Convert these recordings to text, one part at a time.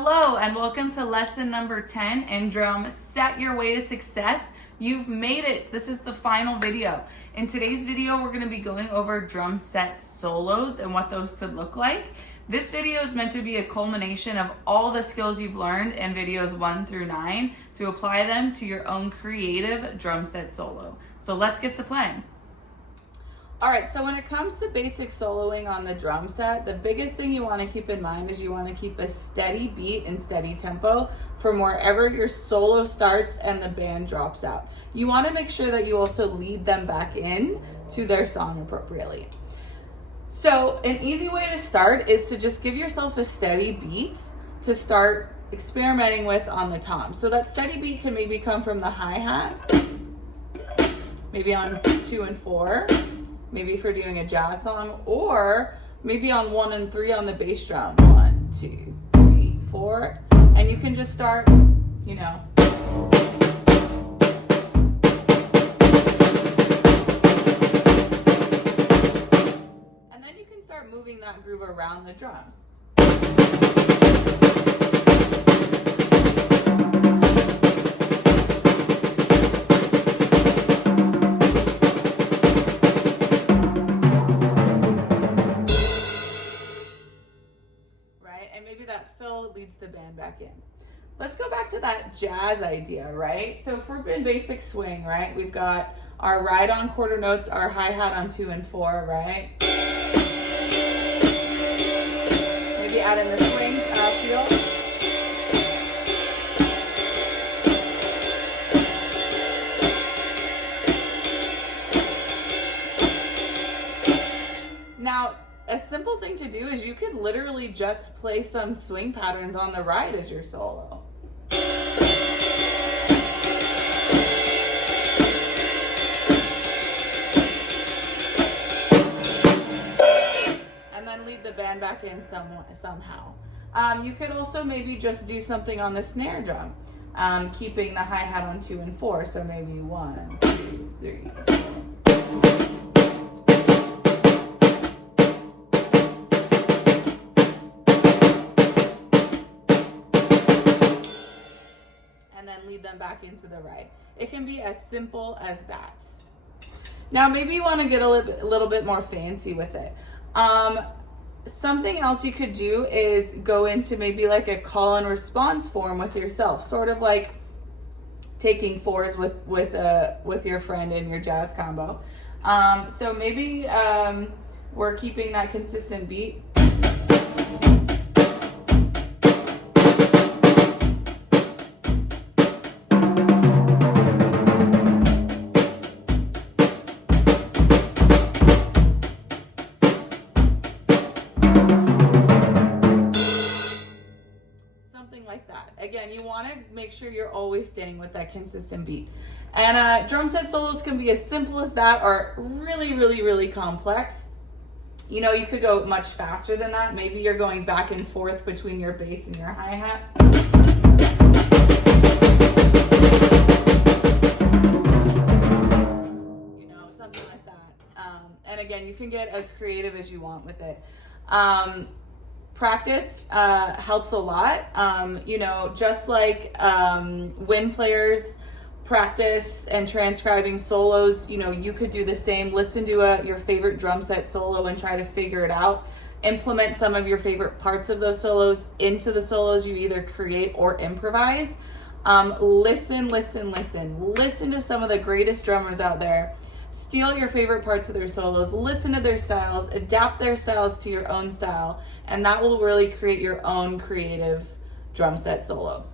Hello and welcome to lesson number 10 in drum Set Your Way to Success. You've made it. This is the final video. In today's video, we're going to be going over drum set solos and what those could look like. This video is meant to be a culmination of all the skills you've learned in videos 1 through 9 to apply them to your own creative drum set solo. So let's get to playing. All right, so when it comes to basic soloing on the drum set, the biggest thing you want to keep in mind is you want to keep a steady beat and steady tempo from wherever your solo starts and the band drops out. You want to make sure that you also lead them back in to their song appropriately. So an easy way to start is to just give yourself a steady beat to start experimenting with on the tom. So that steady beat can maybe come from the hi-hat, maybe on 2 and 4. Maybe if you're doing a jazz song, or maybe on 1 and 3 on the bass drum. 1, 2, 3, 4. And you can just start, you know. And then you can start moving that groove around the drums. And maybe that fill leads the band back in. Let's go back to that jazz idea, right? So if we're in basic swing, right? We've got our ride on quarter notes, our hi-hat on 2 and 4, right? Maybe add in the swing feel. Now, a simple thing to do is you could literally just play some swing patterns on the ride as your solo. And then lead the band back in somehow. You could also maybe just do something on the snare drum, keeping the hi-hat on 2 and 4. So maybe 1, 2, 3, 4. And lead them back into the ride. It can be as simple as that. Now maybe you want to get a little bit more fancy with it. Something else you could do is go into maybe like a call and response form with yourself, sort of like taking 4s with your friend in your jazz combo. So maybe we're keeping that consistent beat. Like that. Again, you want to make sure you're always staying with that consistent beat. And drum set solos can be as simple as that or really, really, really complex. You know, you could go much faster than that. Maybe you're going back and forth between your bass and your hi-hat. You know, something like that. And again, you can get as creative as you want with it. Practice helps a lot. You know, just like when players practice and transcribing solos, you know, you could do the same. Listen to your favorite drum set solo and try to figure it out. Implement some of your favorite parts of those solos into the solos you either create or improvise. Listen to some of the greatest drummers out there. Steal your favorite parts of their solos, listen to their styles, adapt their styles to your own style, and that will really create your own creative drum set solo.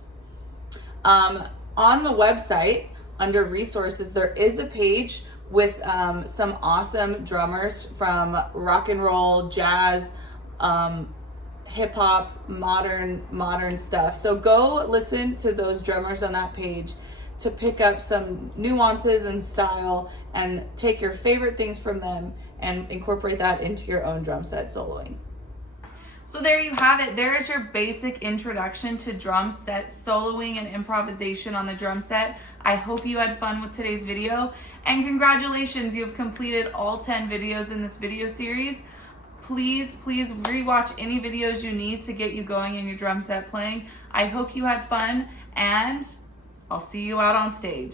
On the website, under resources, there is a page with some awesome drummers from rock and roll, jazz, hip hop, modern stuff. So go listen to those drummers on that page to pick up some nuances and style and take your favorite things from them and incorporate that into your own drum set soloing. So there you have it. There is your basic introduction to drum set soloing and improvisation on the drum set. I hope you had fun with today's video, and congratulations, you have completed all 10 videos in this video series. Please rewatch any videos you need to get you going in your drum set playing. I hope you had fun, and I'll see you out on stage.